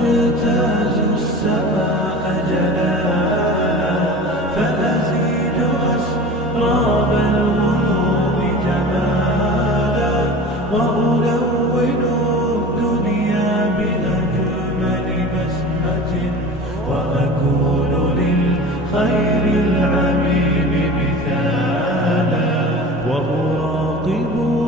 أجتاز السماء جلالا فأزيد أسراب الغيوم جمالا وألون الدنيا بأجمل بسمة وأكون للخير العميم مثالا وأراقب